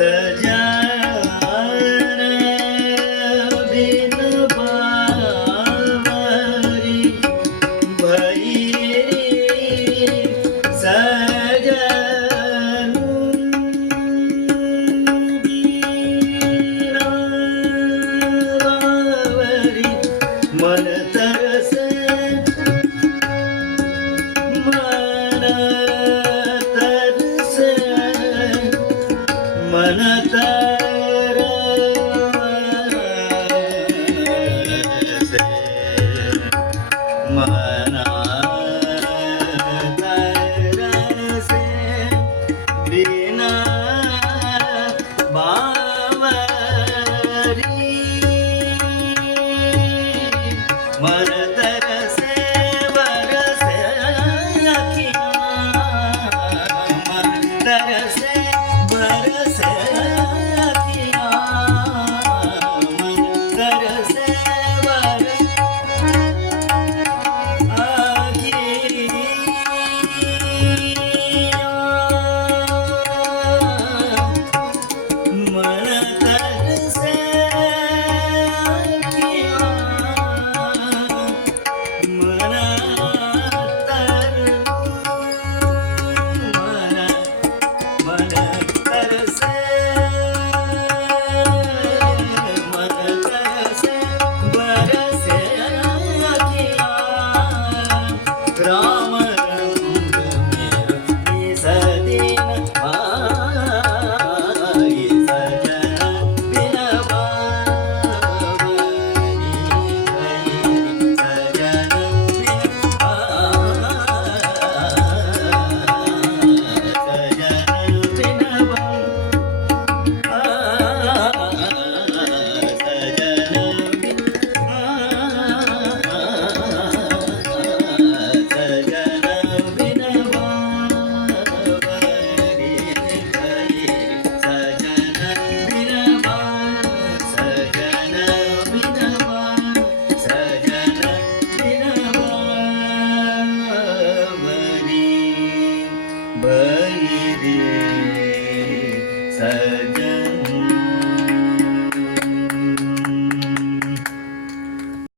sejak மரசே 再见。